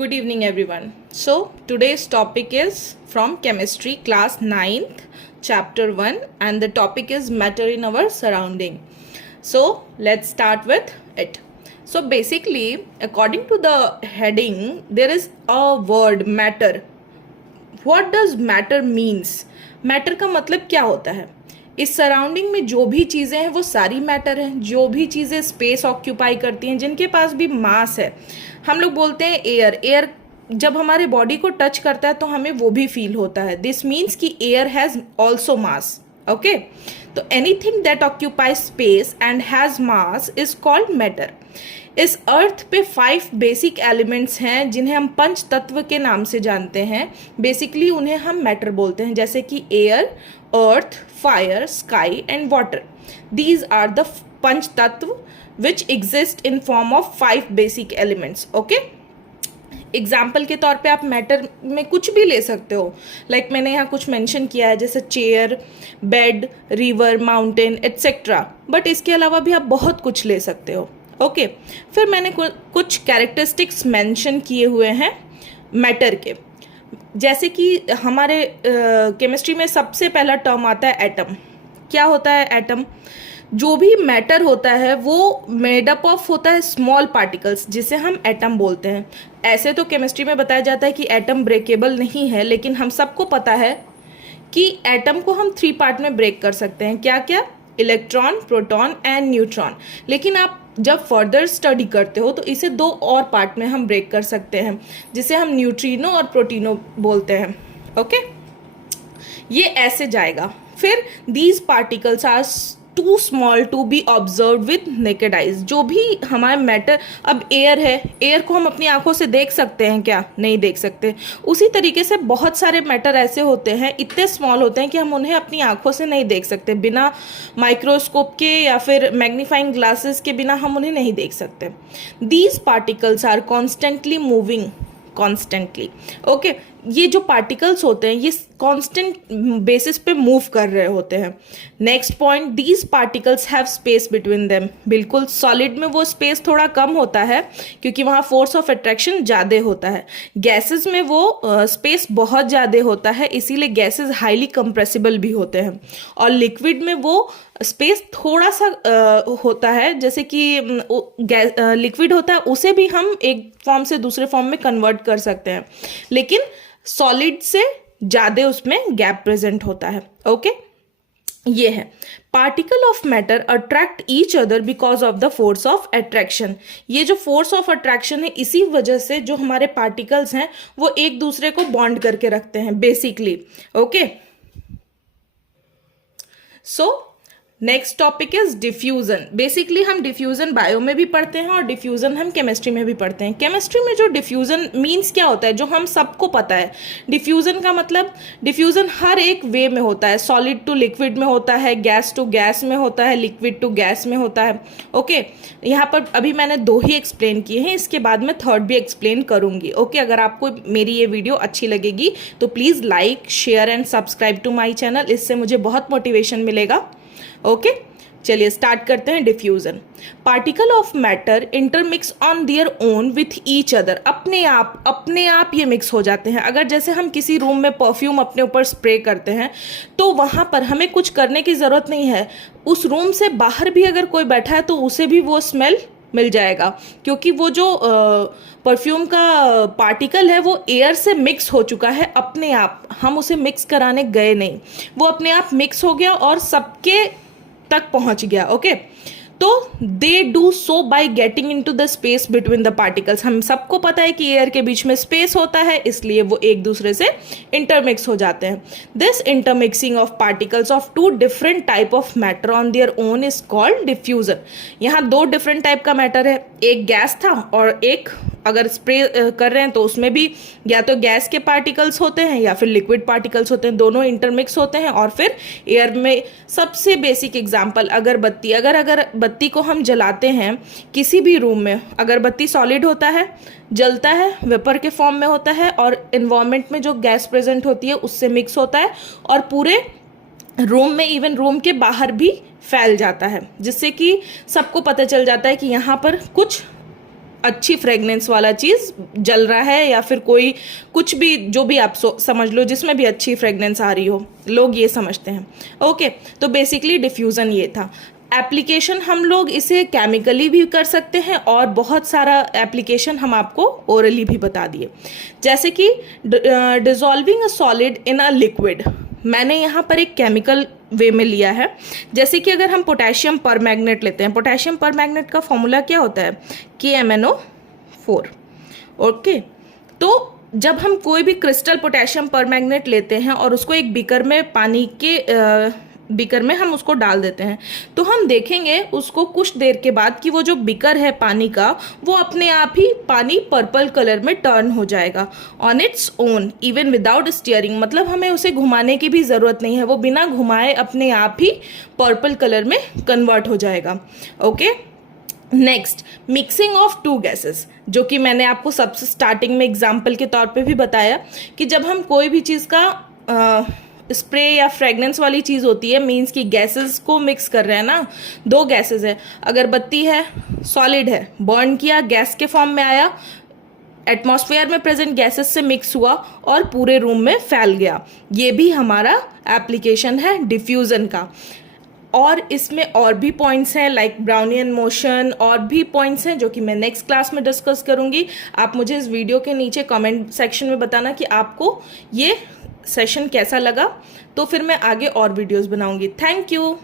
Good evening, everyone. So, today's topic is from chemistry, class 9th, chapter 1, and the topic is matter in our surrounding. So, let's start with it. So, basically, according to the heading, there is a word matter. What does matter means? Matter का मतलब क्या होता है? इस surrounding में जो भी चीज़ें हैं वो सारी मैटर हैं. जो भी चीज़ें स्पेस ऑक्यूपाई करती हैं, जिनके पास भी मास है, हम लोग बोलते हैं एयर जब हमारे बॉडी को टच करता है तो हमें वो भी फील होता है. दिस मीन्स कि air has also mass. Okay, तो anything that occupy space and has mass is called matter. इस अर्थ पे 5 बेसिक एलिमेंट्स हैं जिन्हें हम पंच तत्व के नाम से जानते हैं. बेसिकली उन्हें हम मैटर बोलते हैं, जैसे कि air, earth, fire, sky and water. These are the panch tattva which exist in form of 5 basic elements. Okay, example के तौर पे आप मैटर में कुछ भी ले सकते हो. लाइक मैंने यहाँ कुछ मेंशन किया है, जैसे chair, bed, river, mountain etcetera. But इसके अलावा भी आप बहुत कुछ ले सकते हो. ओके, फिर मैंने कुछ कैरेक्टरिस्टिक्स मेंशन किए हुए हैं मैटर के. जैसे कि हमारे केमिस्ट्री में सबसे पहला टर्म आता है एटम. क्या होता है एटम? जो भी मैटर होता है वो मेडअप ऑफ होता है स्मॉल पार्टिकल्स, जिसे हम एटम बोलते हैं. ऐसे तो केमिस्ट्री में बताया जाता है कि एटम ब्रेकेबल नहीं है, लेकिन हम सबको पता है कि एटम को हम 3 पार्ट में ब्रेक कर सकते हैं. क्या क्या? Electron, proton and neutron. लेकिन आप जब फर्दर स्टडी करते हो तो इसे 2 और पार्ट में हम ब्रेक कर सकते हैं, जिसे हम न्यूट्रिनो और प्रोटीनो बोलते हैं. ओके, ये ऐसे जाएगा. फिर these particles are too small to be observe with naked eyes. जो भी हमारा मैटर, अब एयर है, एयर को हम अपनी आंखों से देख सकते हैं क्या? नहीं देख सकते. उसी तरीके से बहुत सारे मैटर ऐसे होते हैं, इतने स्मॉल होते हैं कि हम उन्हें अपनी आंखों से नहीं देख सकते. बिना माइक्रोस्कोप के या फिर मैग्नीफाइंग ग्लासेस के बिना हम उन्हें नहीं देख सकते. These particles are constantly moving constantly. Okay, ये जो पार्टिकल्स होते हैं ये कांस्टेंट बेसिस पे मूव कर रहे होते हैं. Next point, these particles have space between them. बिल्कुल, सॉलिड में वो स्पेस थोड़ा कम होता है क्योंकि वहाँ फोर्स ऑफ अट्रैक्शन ज़्यादा होता है. गैसेस में वो स्पेस बहुत ज़्यादा होता है, इसीलिए गैसेस हाईली कंप्रेसिबल भी होते हैं. और लिक्विड में वो स्पेस थोड़ा सा होता है, जैसे कि लिक्विड होता है उसे भी हम एक फॉर्म से दूसरे फॉर्म में कन्वर्ट कर सकते हैं, लेकिन सॉलिड से ज़्यादा उसमें गैप प्रेजेंट होता है. ओके, ये है particle of matter attract each other because of the force of attraction. ये जो फोर्स ऑफ अट्रैक्शन है, इसी वजह से जो हमारे पार्टिकल्स हैं वो एक दूसरे को बॉन्ड करके रखते हैं basically. Okay, so next topic is diffusion. Basically हम डिफ्यूजन बायो में भी पढ़ते हैं और डिफ्यूजन हम केमिस्ट्री में भी पढ़ते हैं. केमिस्ट्री में जो डिफ्यूजन मीन्स क्या होता है, जो हम सबको पता है. डिफ्यूजन का मतलब, डिफ्यूजन हर एक वे में होता है. सॉलिड टू लिक्विड में होता है, गैस टू गैस में होता है, लिक्विड टू गैस में होता है. ओके, यहाँ पर अभी मैंने 2 ही एक्सप्लेन किए हैं, इसके बाद मैं 3rd भी एक्सप्लेन करूंगी. ओके, अगर आपको मेरी ये वीडियो अच्छी लगेगी तो please like, share and subscribe to my channel. इससे मुझे बहुत मोटिवेशन मिलेगा. ओके, चलिए स्टार्ट करते हैं. Diffusion, particle of matter intermix on their own with each other. अपने आप ये मिक्स हो जाते हैं. अगर जैसे हम किसी रूम में परफ्यूम अपने ऊपर स्प्रे करते हैं तो वहाँ पर हमें कुछ करने की ज़रूरत नहीं है. उस रूम से बाहर भी अगर कोई बैठा है तो उसे भी वो स्मेल मिल जाएगा, क्योंकि वो जो परफ्यूम का पार्टिकल है वो एयर से मिक्स हो चुका है अपने आप. हम उसे मिक्स कराने गए नहीं, वो अपने आप मिक्स हो गया और सबके तक पहुंच गया. ओके, तो they do so by getting into the space between the particles. हम सबको पता है कि एयर के बीच में स्पेस होता है, इसलिए वो एक दूसरे से इंटरमिक्स हो जाते हैं. This intermixing of particles of 2 different type of matter on their own is called diffusion. यहाँ 2 डिफरेंट टाइप का मैटर है. एक गैस था और एक अगर स्प्रे कर रहे हैं तो उसमें भी या तो गैस के पार्टिकल्स होते हैं या फिर लिक्विड पार्टिकल्स होते हैं. दोनों इंटरमिक्स होते हैं. और फिर एयर में सबसे बेसिक एग्जांपल अगरबत्ती. अगर बत्ती को हम जलाते हैं किसी भी रूम में, अगरबत्ती सॉलिड होता है, जलता है, वेपर के फॉर्म में होता है और एनवायरनमेंट में जो गैस प्रेजेंट होती है उससे मिक्स होता है और पूरे रूम में, इवन रूम के बाहर भी फैल जाता है, जिससे कि सबको पता चल जाता है कि यहाँ पर कुछ अच्छी फ्रेगनेंस वाला चीज़ जल रहा है, या फिर कोई कुछ भी जो भी आप समझ लो जिसमें भी अच्छी फ्रेगनेंस आ रही हो, लोग ये समझते हैं। ओके, तो बेसिकली डिफ्यूज़न ये था। एप्लीकेशन हम लोग इसे केमिकली भी कर सकते हैं और बहुत सारा एप्लीकेशन हम आपको ओरली भी बता दिए, जैसे कि dissolving a solid in a liquid. मैंने यहाँ पर एक केमिकल वे में लिया है, जैसे कि अगर हम पोटेशियम परमैंगनेट लेते हैं, पोटेशियम परमैंगनेट का फॉर्मूला क्या होता है, KMnO4। ओके, तो जब हम कोई भी क्रिस्टल पोटेशियम परमैंगनेट लेते हैं और उसको एक बीकर में पानी के बीकर में हम उसको डाल देते हैं, तो हम देखेंगे उसको कुछ देर के बाद कि वो जो बीकर है पानी का, वो अपने आप ही पानी पर्पल कलर में टर्न हो जाएगा on its own, even without steering. मतलब हमें उसे घुमाने की भी ज़रूरत नहीं है, वो बिना घुमाए अपने आप ही पर्पल कलर में कन्वर्ट हो जाएगा। Okay, next, mixing of two gases, जो कि मैंने आपको सबसे स्टार्टिंग में एग्जाम्पल के तौर पे भी बताया कि जब हम कोई भी चीज़ का स्प्रे या फ्रेगनेंस वाली चीज़ होती है, मीन्स कि गैसेस को मिक्स कर रहे हैं ना, दो गैसेस है, अगरबत्ती है, सॉलिड है, बर्न किया, गैस के फॉर्म में आया, एटमॉस्फेयर में प्रेजेंट गैसेस से मिक्स हुआ और पूरे रूम में फैल गया। ये भी हमारा एप्लीकेशन है डिफ्यूज़न का। और इसमें और भी पॉइंट्स हैं लाइक ब्राउनियन मोशन, और भी पॉइंट्स हैं जो कि मैं नेक्स्ट क्लास में डिस्कस करूंगी। आप मुझे इस वीडियो के नीचे कमेंट सेक्शन में बताना कि आपको ये सेशन कैसा लगा, तो फिर मैं आगे और वीडियोस बनाऊंगी। Thank you.